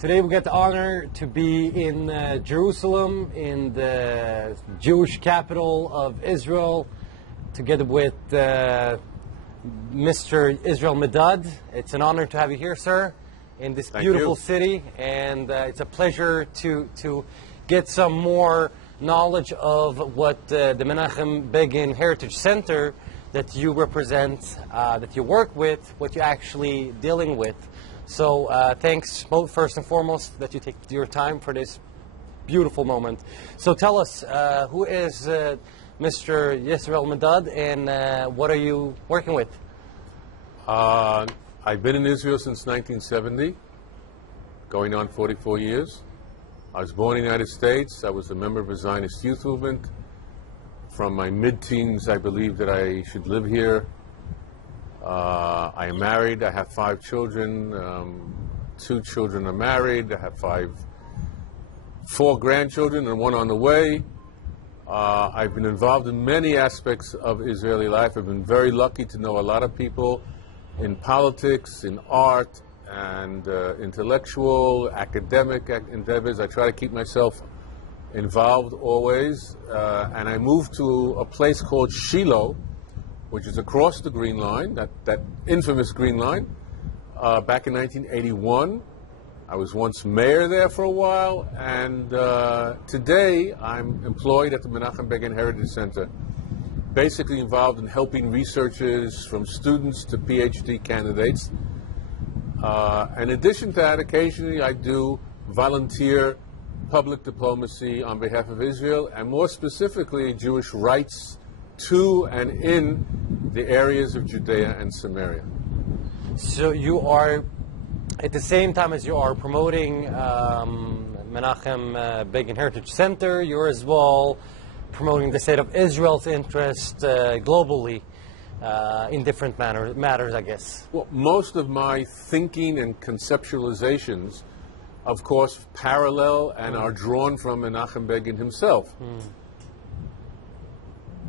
Today we get the honor to be in Jerusalem, in the Jewish capital of Israel, together with Mr. Yisrael Medad. It's an honor to have you here, sir, in this beautiful city, and it's a pleasure to get some more knowledge of what the Menachem Begin Heritage Center that you represent, that you work with, what you're actually dealing with. So thanks, first and foremost, that you take your time for this beautiful moment. So tell us, who is Mr. Yisrael Medad, and what are you working with? I've been in Israel since 1970, going on 44 years. I was born in the United States. I was a member of the Zionist youth movement. From my mid-teens, I believed that I should live here. I am married. I have 5 children. 2 children are married. I have 4 grandchildren and 1 on the way. I've been involved in many aspects of Israeli life. I've been very lucky to know a lot of people in politics, in art, and intellectual, academic endeavors. I try to keep myself involved always. And I moved to a place called Shiloh, which is across the Green Line, that infamous Green Line, back in 1981. I was once mayor there for a while, and today I'm employed at the Menachem Begin Heritage Center, basically involved in helping researchers from students to PhD candidates. In addition to that, occasionally I do volunteer public diplomacy on behalf of Israel, and more specifically Jewish rights to and in the areas of Judea and Samaria. So you are, at the same time as you are promoting Menachem Begin Heritage Center, you're as well promoting the state of Israel's interest globally in different matters, I guess. Well, most of my thinking and conceptualizations, of course, parallel and are drawn from Menachem Begin himself.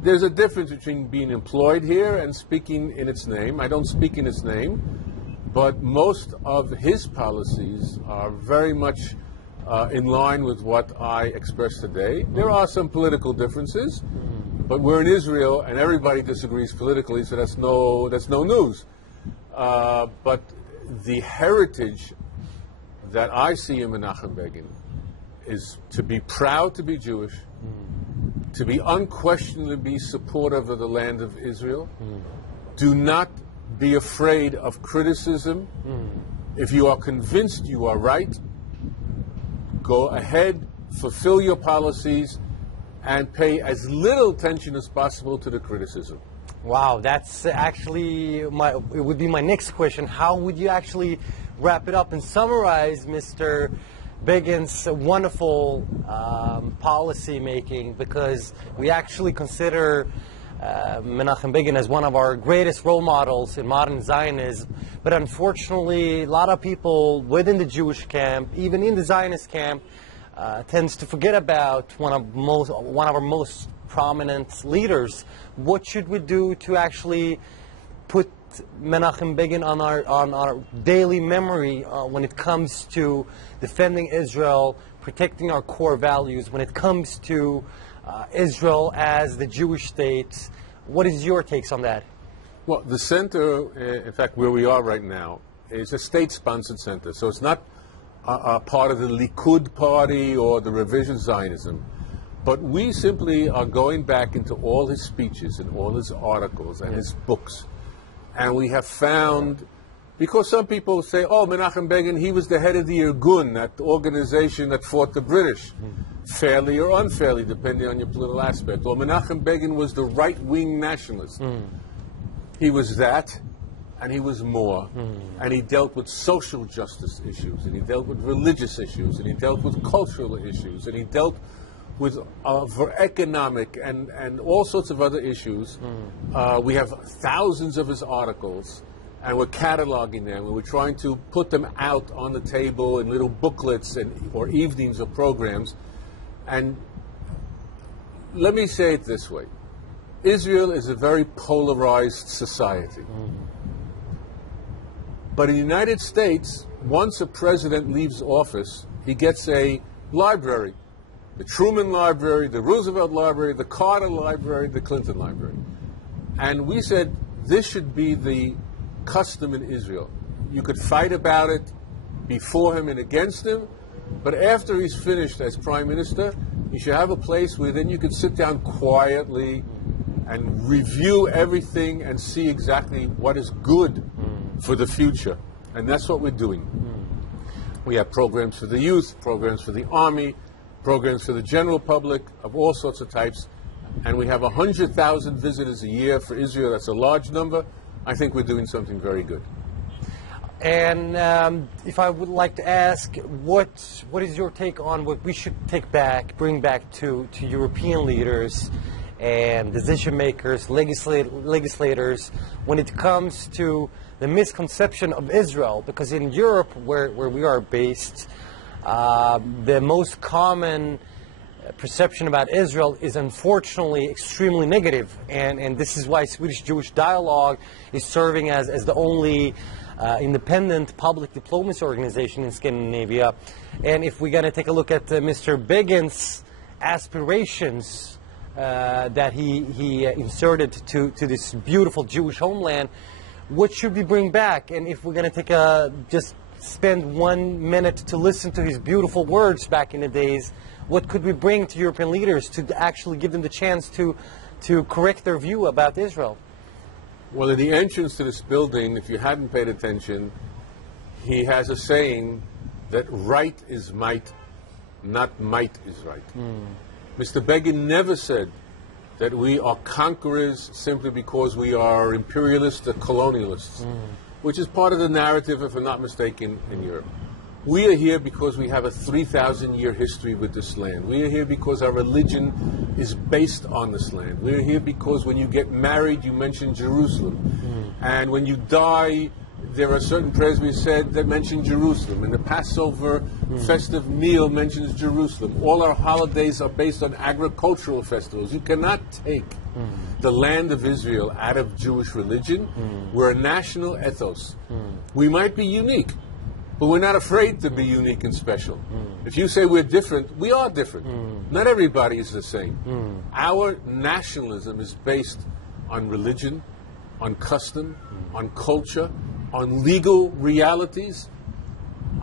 There's a difference between being employed here and speaking in its name. I don't speak in its name, but most of his policies are very much in line with what I express today. There are some political differences, but we're in Israel and everybody disagrees politically, so that's no news. But the heritage that I see in Menachem Begin is to be proud to be Jewish, to be unquestionably supportive of the land of Israel. Do not be afraid of criticism. If you are convinced you are right, go ahead, fulfill your policies, and pay as little attention as possible to the criticism. Wow, that's actually it would be my next question. How would you actually wrap it up and summarize Mr. Begin's wonderful policy making, because we actually consider Menachem Begin as one of our greatest role models in modern Zionism, but unfortunately a lot of people within the Jewish camp, even in the Zionist camp, tends to forget about one of our most prominent leaders. What should we do to actually put Menachem Begin on our daily memory when it comes to defending Israel, protecting our core values, when it comes to Israel as the Jewish state? What is your takes on that? Well, the center, in fact, where we are right now, is a state-sponsored center. So it's not a part of the Likud party or the revision Zionism. But we simply are going back into all his speeches and all his articles and his books. And we have found, because some people say, oh, Menachem Begin, he was the head of the Irgun, that organization that fought the British, fairly or unfairly, depending on your political aspect. Or Menachem Begin was the right-wing nationalist. He was that, and he was more. And he dealt with social justice issues, and he dealt with religious issues, and he dealt with cultural issues, and he dealt with for economic and all sorts of other issues. We have thousands of his articles, and we're cataloging them, and we're trying to put them out on the table in little booklets or evenings or programs. And let me say it this way. Israel is a very polarized society. But in the United States, once a president leaves office, he gets a library. The Truman Library, the Roosevelt Library, the Carter Library, the Clinton Library. And we said this should be the custom in Israel. You could fight about it before him and against him, but after he's finished as prime minister, you should have a place where then you could sit down quietly and review everything and see exactly what is good for the future. And that's what we're doing. We have programs for the youth, programs for the army, programs for the general public of all sorts of types. And we have 100,000 visitors a year for Israel. That's a large number. I think we're doing something very good. And if I would like to ask, what is your take on what we should bring back to European leaders and decision makers, legislators, when it comes to the misconception of Israel? Because in Europe, where we are based, the most common perception about Israel is unfortunately extremely negative, and this is why Swedish Jewish Dialog is serving as the only independent public diplomacy organization in Scandinavia. And if we're going to take a look at Mr. Begin's aspirations that he inserted to this beautiful Jewish homeland, what should we bring back? And if we're going to take just spend 1 minute to listen to his beautiful words back in the days, what could we bring to European leaders to actually give them the chance to correct their view about Israel? Well, at the entrance to this building, if you hadn't paid attention, he has a saying that right is might, not might is right. Mr. Begin never said that we are conquerors simply because we are imperialists or colonialists, which is part of the narrative, if I'm not mistaken, in Europe. We are here because we have a 3,000-year history with this land. We are here because our religion is based on this land. We are here because when you get married, you mention Jerusalem. And when you die, there are certain prayers we said that mention Jerusalem. And the Passover festive meal mentions Jerusalem. All our holidays are based on agricultural festivals. You cannot take the land of Israel out of Jewish religion. We're a national ethos. We might be unique, but we're not afraid to be unique and special. If you say we're different, we are different. Not everybody is the same. Our nationalism is based on religion, on custom, on culture, on legal realities.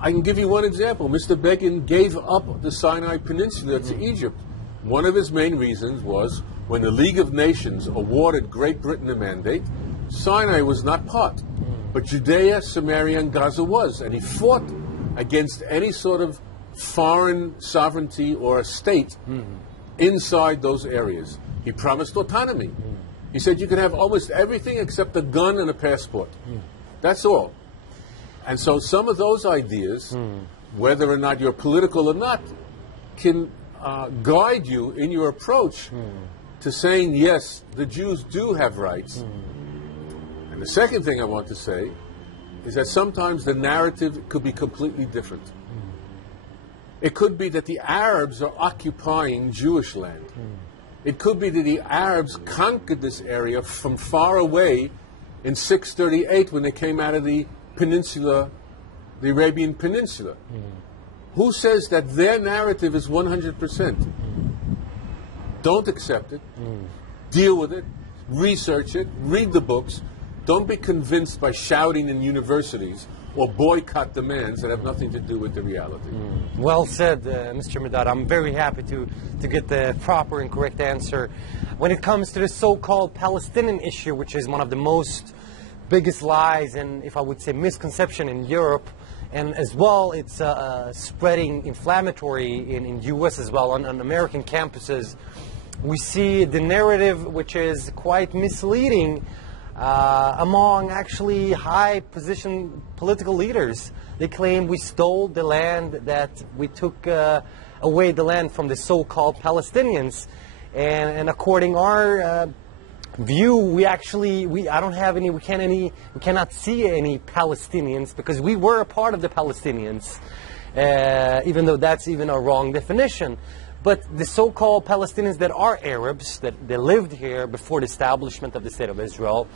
I can give you one example. Mr. Begin gave up the Sinai Peninsula to Egypt. One of his main reasons was when the League of Nations awarded Great Britain a mandate, Sinai was not part. But Judea, Samaria, and Gaza was. And he fought against any sort of foreign sovereignty or a state inside those areas. He promised autonomy. He said you can have almost everything except a gun and a passport. That's all. And so some of those ideas, whether or not you're political or not, can guide you in your approach to saying, yes, the Jews do have rights. And the second thing I want to say is that sometimes the narrative could be completely different. It could be that the Arabs are occupying Jewish land. It could be that the Arabs conquered this area from far away in 638 when they came out of the peninsula, the Arabian Peninsula. Who says that their narrative is 100%? Don't accept it. Deal with it. Research it. Read the books. Don't be convinced by shouting in universities or boycott demands that have nothing to do with the reality. Well said, Mr. Medad. I'm very happy to get the proper and correct answer. When it comes to the so-called Palestinian issue, which is one of the most biggest lies and, if I would say, misconception in Europe, and as well it's spreading inflammatory in U.S. as well on American campuses, we see the narrative which is quite misleading among actually high position political leaders. They claim we stole the land, that we took away the land from the so-called Palestinians, and according our view, we cannot see any Palestinians because we were a part of the Palestinians, even though that's even a wrong definition. But the so-called Palestinians that are Arabs, that they lived here before the establishment of the State of Israel,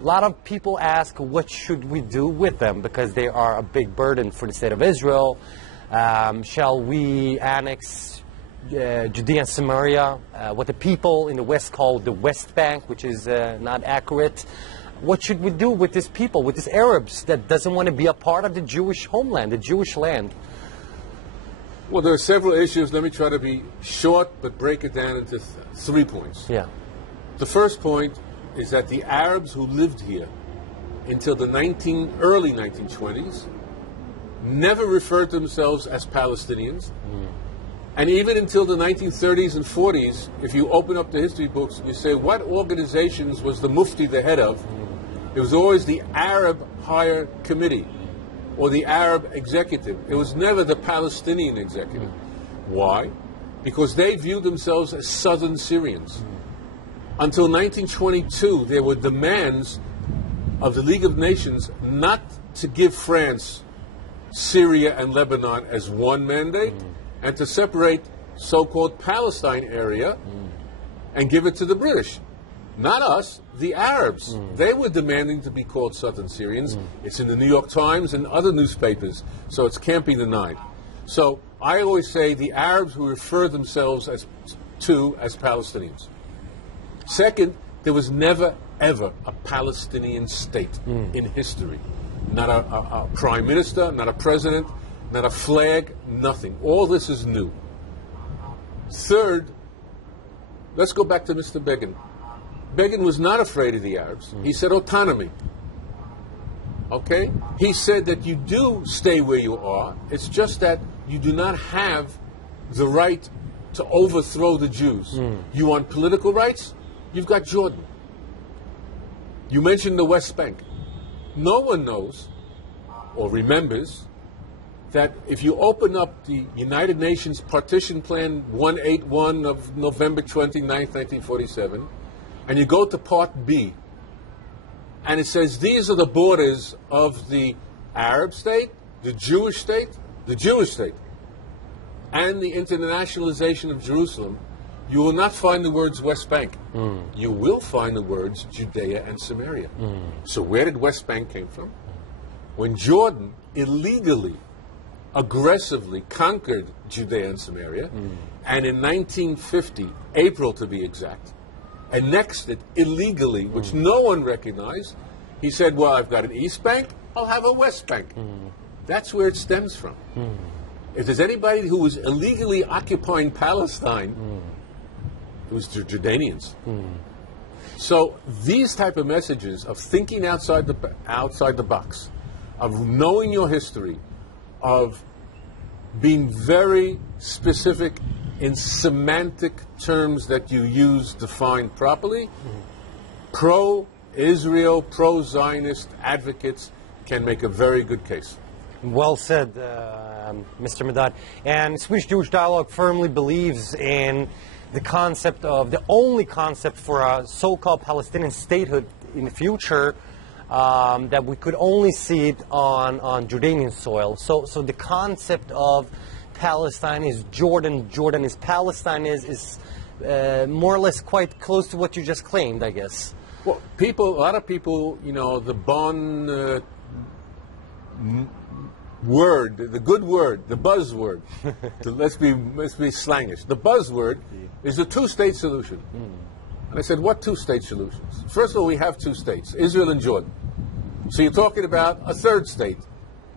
A lot of people ask, what should we do with them? Because they are a big burden for the state of Israel. Shall we annex Judea and Samaria, what the people in the West call the West Bank, which is not accurate? What should we do with these people, with these Arabs that doesn't want to be a part of the Jewish homeland, the Jewish land? Well, there are several issues. Let me try to be short, but break it down into 3 points. Yeah. The first point is that the Arabs who lived here until the early 1920s never referred to themselves as Palestinians. And even until the 1930s and 40s, if you open up the history books, you say, what organizations was the Mufti the head of? It was always the Arab Higher Committee or the Arab Executive. It was never the Palestinian Executive. Why? Because they viewed themselves as Southern Syrians. Until 1922, there were demands of the League of Nations not to give France, Syria, and Lebanon as one mandate, and to separate so-called Palestine area and give it to the British. Not us, the Arabs. They were demanding to be called Southern Syrians. It's in the New York Times and other newspapers, so it can't be denied. So I always say the Arabs who refer themselves as Palestinians. Second, there was never, ever a Palestinian state in history. Not a prime minister, not a president, not a flag, nothing. All this is new. Third, let's go back to Mr. Begin. Begin was not afraid of the Arabs. He said autonomy. Okay? He said that you do stay where you are. It's just that you do not have the right to overthrow the Jews. You want political rights? You've got Jordan. You mentioned the West Bank. No one knows or remembers that if you open up the United Nations Partition Plan 181 of November 29, 1947, and you go to Part B, and it says these are the borders of the Arab state, the Jewish state, and the internationalization of Jerusalem, you will not find the words West Bank. You will find the words Judea and Samaria. So where did West Bank came from? When Jordan illegally, aggressively conquered Judea and Samaria, and in 1950, April to be exact, annexed it illegally, which no one recognized, he said, well, I've got an East Bank, I'll have a West Bank. That's where it stems from. If there's anybody who was illegally occupying Palestine, it was the Jordanians. So these type of messages of thinking outside the box, of knowing your history, of being very specific in semantic terms that you use defined properly, pro-Israel, pro-Zionist advocates can make a very good case. Well said, Mr. Medad. And Swedish Jewish Dialogue firmly believes in the concept of, the only concept for a so-called Palestinian statehood in the future, that we could only see it on Jordanian soil. So the concept of Palestine is Jordan, Jordan is Palestine is more or less quite close to what you just claimed, I guess. Well, a lot of people, the Bonn word, the good word, the buzzword, let's be slangish. The buzzword is the two-state solution. And I said, what two-state solutions? First of all, we have two states, Israel and Jordan. So you're talking about a third state,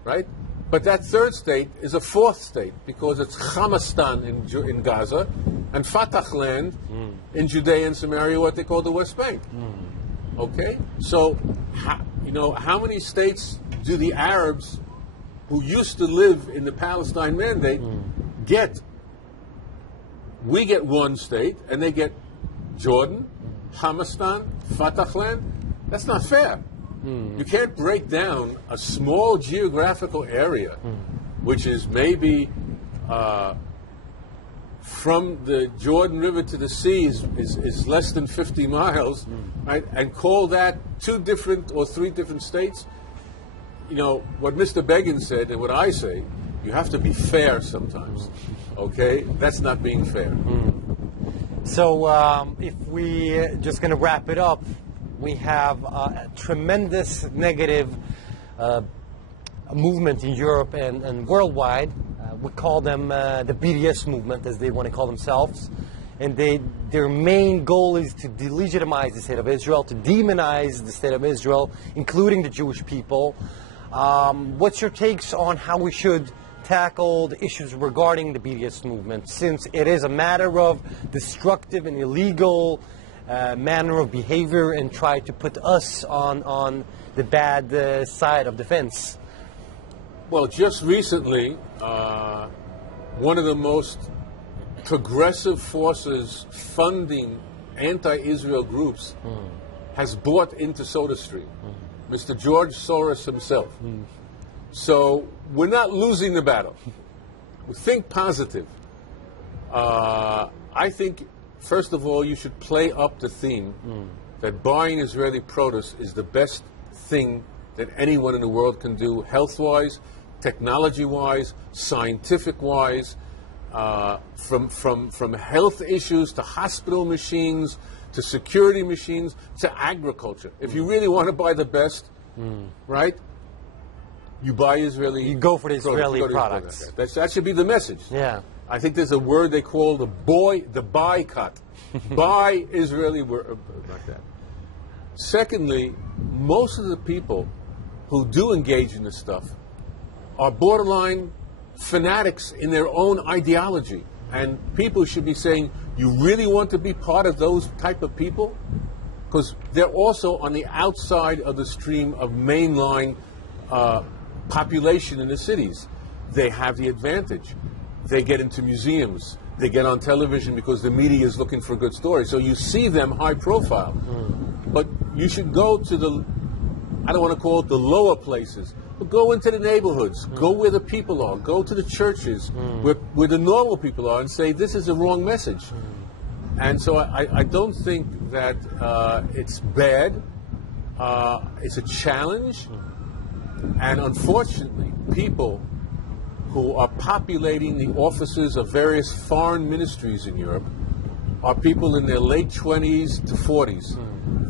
right? But that third state is a fourth state because it's Hamastan in Gaza and Fatah land in Judea and Samaria, what they call the West Bank. Okay? So, how many states do the Arabs who used to live in the Palestine Mandate get? We get one state, and they get Jordan, Hamastan, Fatah land. That's not fair. You can't break down a small geographical area, which is maybe from the Jordan River to the sea is less than 50 miles, right? And call that two different or three different states. What Mr. Begin said and what I say, you have to be fair sometimes. Okay? That's not being fair. So if we just going to wrap it up, we have a tremendous negative movement in Europe and worldwide. We call them the BDS movement, as they want to call themselves. And their main goal is to delegitimize the state of Israel, to demonize the state of Israel, including the Jewish people. What's your takes on how we should tackle the issues regarding the BDS movement, since it is a matter of destructive and illegal manner of behavior, and try to put us on the bad side of the fence? Well, just recently, one of the most progressive forces funding anti-Israel groups has bought into SodaStream, Mr. George Soros himself. So we're not losing the battle. We think positive. I think, first of all, you should play up the theme that buying Israeli produce is the best thing that anyone in the world can do, health-wise, technology-wise, scientific-wise, from health issues to hospital machines to security machines to agriculture. If you really want to buy the best, right, you buy Israeli. You go for the produce. Israeli products. That should be the message. Yeah. I think there's a word they call the boycott. Buy Israeli like that. Secondly, most of the people who do engage in this stuff are borderline fanatics in their own ideology. And people should be saying, you really want to be part of those type of people? Because they're also on the outside of the stream of mainline population in the cities. They have the advantage. They get into museums. They get on television because the media is looking for good stories. So you see them high profile. But you should go to the, I don't want to call it the lower places, but go into the neighborhoods, go where the people are, go to the churches, where the normal people are, and say, this is a wrong message. And so I don't think that it's bad. It's a challenge. And unfortunately, people who are populating the offices of various foreign ministries in Europe are people in their late 20s to 40s.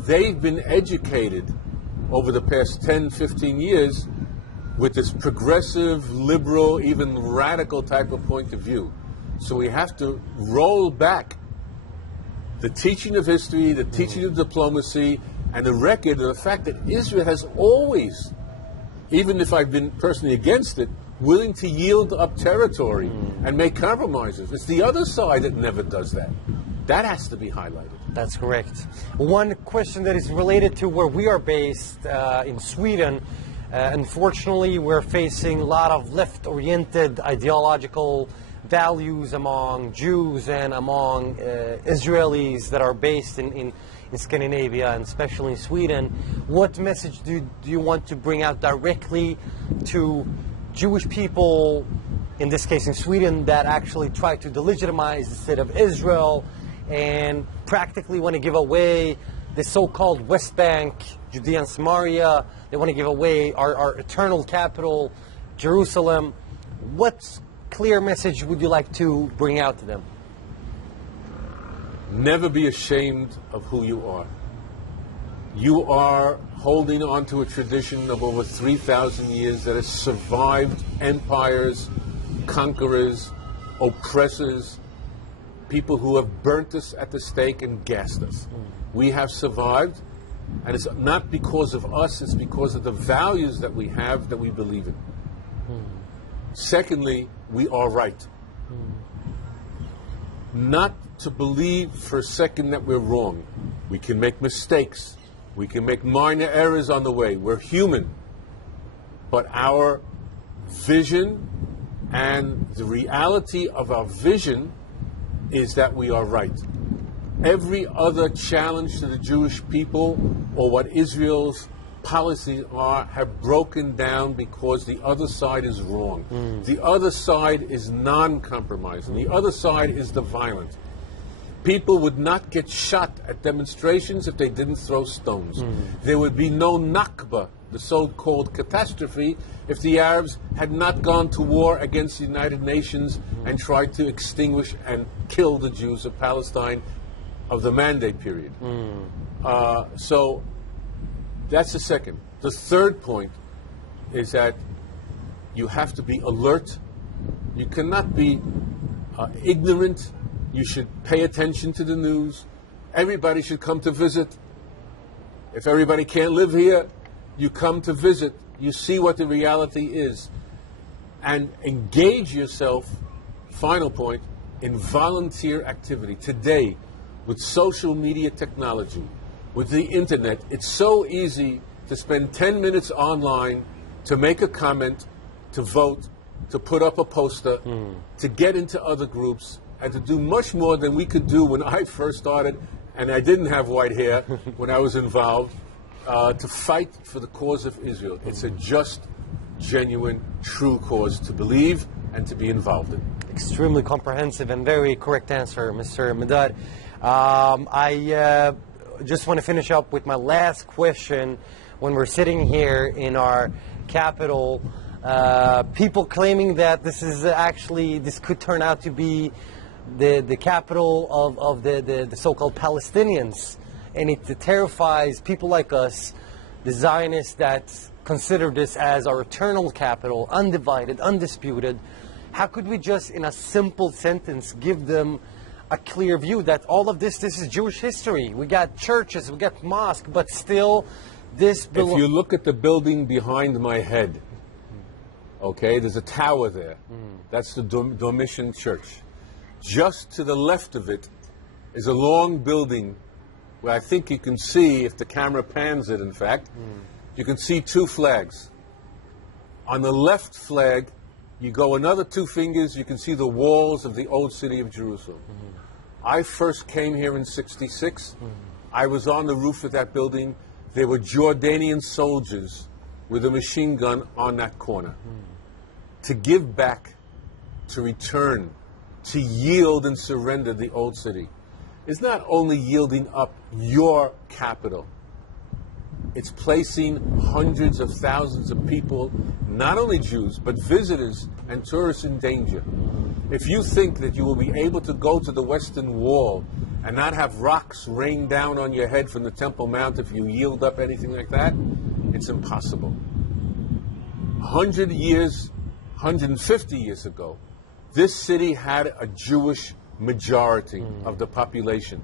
They've been educated over the past 10, 15 years with this progressive, liberal, even radical type of point of view. So we have to roll back the teaching of history, the teaching of diplomacy, and the record of the fact that Israel has always, even if I've been personally against it, willing to yield up territory and make compromises. It's the other side that never does that. That has to be highlighted. That's correct. One question that is related to where we are based in Sweden. Unfortunately, we're facing a lot of left-oriented ideological values among Jews and among Israelis that are based in Scandinavia, and especially in Sweden. What message do you want to bring out directly to Jewish people, in this case in Sweden, that actually try to delegitimize the state of Israel and practically want to give away the so-called West Bank, Judea and Samaria? They want to give away our eternal capital, Jerusalem. What clear message would you like to bring out to them? Never be ashamed of who you are. You are holding on to a tradition of over 3,000 years that has survived empires, conquerors, oppressors, people who have burnt us at the stake and gassed us. We have survived, and it's not because of us, it's because of the values that we have, that we believe in. Secondly, we are right. Not to believe for a second that we're wrong. We can make mistakes. We can make minor errors on the way. We're human. But our vision and the reality of our vision is that we are right. Every other challenge to the Jewish people or what Israel's policies are have broken down because the other side is wrong. The other side is non-compromising. The other side is the violent. People would not get shot at demonstrations if they didn't throw stones. There would be no Nakba, the so-called catastrophe, if the Arabs had not gone to war against the United Nations and tried to extinguish and kill the Jews of Palestine of the Mandate period. So That's the second. The third point is that you have to be alert. You cannot be ignorant. You should pay attention to the news. Everybody should come to visit. If everybody can't live here, you come to visit. You see what the reality is. And engage yourself, final point, in volunteer activity. Today, with social media technology, with the internet, it's so easy to spend 10 minutes online to make a comment, to vote, to put up a poster, to get into other groups, and to do much more than we could do when I first started, and I didn't have white hair when I was involved, to fight for the cause of Israel. It's a just, genuine, true cause to believe and to be involved in. Extremely comprehensive and very correct answer, Mr. Medad. I just want to finish up with my last question. When we're sitting here in our capital, people claiming that this could turn out to be the capital of the so-called Palestinians, and it terrifies people like us, the Zionists that consider this as our eternal capital, undivided, undisputed. How could we just, in a simple sentence, give them a clear view that all of this is Jewish history? We got churches, we got mosques, but still this If you look at the building behind my head, okay, there's a tower there. That's the Domitian Church. Just to the left of it is a long building where I think you can see, if the camera pans it, in fact, you can see two flags. On the left flag, you go another 2 fingers, you can see the walls of the old city of Jerusalem. I first came here in '66. I was on the roof of that building. There were Jordanian soldiers with a machine gun on that corner. To give back, to return, to yield and surrender the old city is not only yielding up your capital, it's placing hundreds of thousands of people, not only Jews, but visitors and tourists in danger. If you think that you will be able to go to the Western Wall and not have rocks rain down on your head from the Temple Mount if you yield up anything like that, it's impossible. 100 years, 150 years ago, this city had a Jewish majority of the population.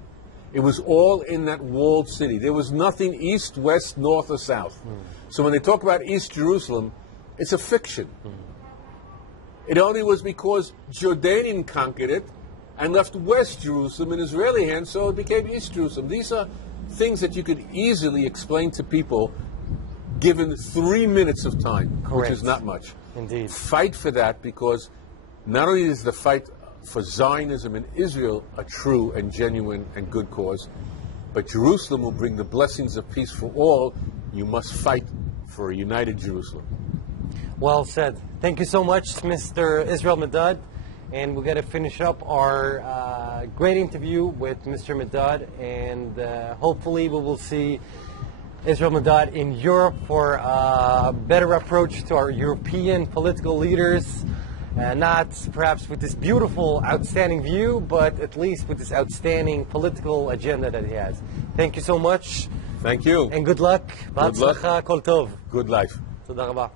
It was all in that walled city. There was nothing east, west, north, or south. So when they talk about East Jerusalem, it's a fiction. It only was because Jordanian conquered it and left West Jerusalem in Israeli hands, so it became East Jerusalem. These are things that you could easily explain to people given 3 minutes of time, Correct. which is not much. Indeed. Fight for that, because not only is the fight for Zionism in Israel a true and genuine and good cause, but Jerusalem will bring the blessings of peace for all. You must fight for a united Jerusalem. Well said. Thank you so much, Mr. Yisrael Medad. And we're going to finish up our great interview with Mr. Medad, and hopefully we will see Yisrael Medad in Europe for a better approach to our European political leaders. Not perhaps with this beautiful, outstanding view, but at least with this outstanding political agenda that he has. Thank you so much. Thank you. And good luck. Good luck. בהצלחה, כל טוב. Good life. תודה רבה.